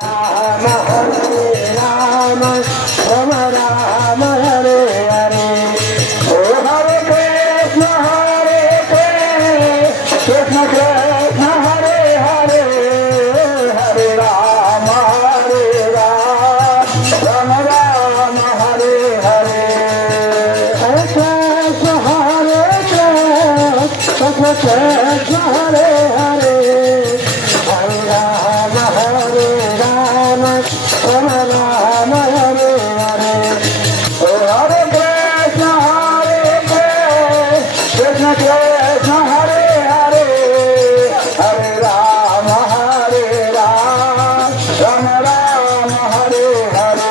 Rama Hare Rama, Rama Rama Hare Hare. Oh Hare Krishna Krishna Krishna Hare Hare, Hare Rama Rama Rama Hare Hare. Hare Krishna Krishna Krishna Hare Hare, Hare Rama Rama Rama Hare Hare. Oh Hare Krishna Krishna Krishna Hare Hare, Hare Rama Rama Rama Hare Hare.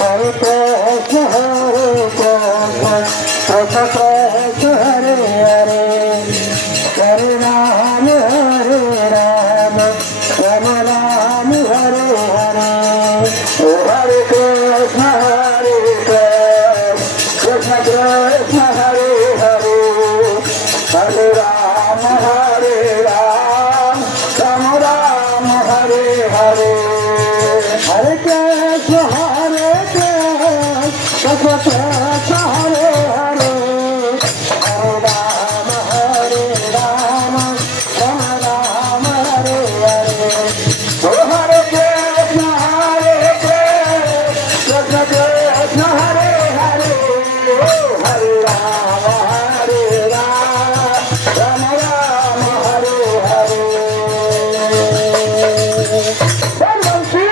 Hare Krishna Krishna Krishna Hare Hare, Hare Rama Rama Rama Hare Hare. Oh Hare Krishna Krishna Krishna Hare Hare, Hare Rama Rama Rama Hare Hare. Hare Krishna Krishna Krishna Hare Hare, Hare Rama Rama Rama Hare Hare. Oh Hare Krishna Krishna Krishna Hare